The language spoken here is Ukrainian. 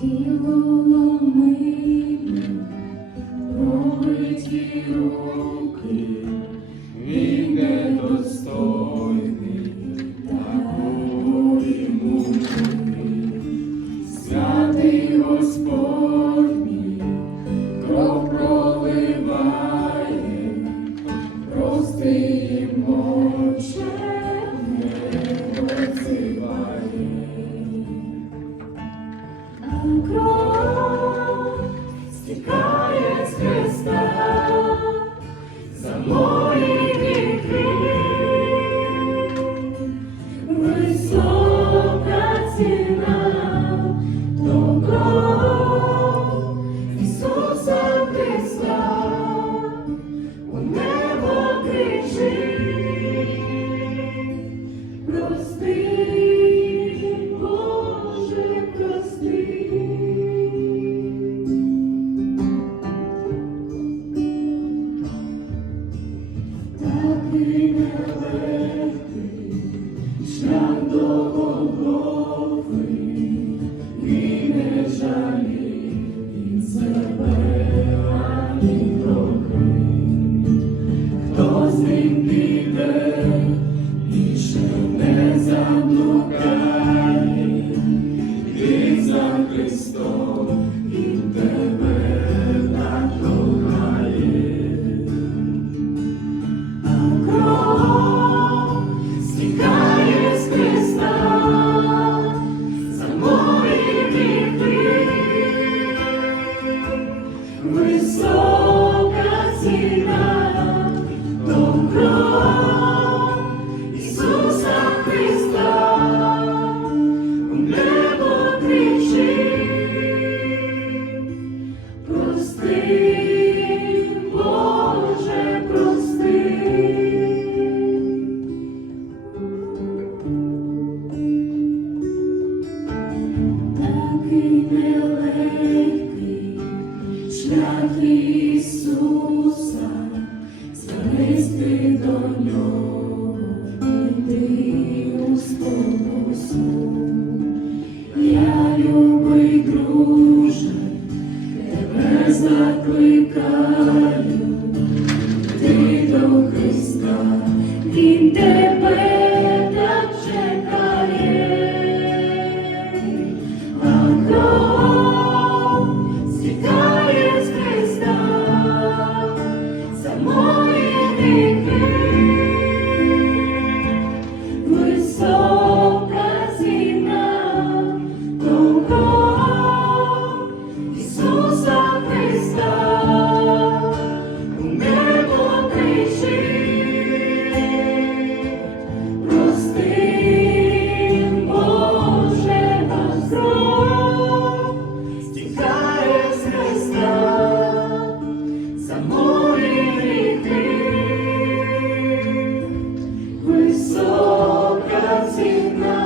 тіло ломили, пробиті руки. Шлях лізти. Я любий, друже, тебе закликаю, ти до Христа, Він тебе. name.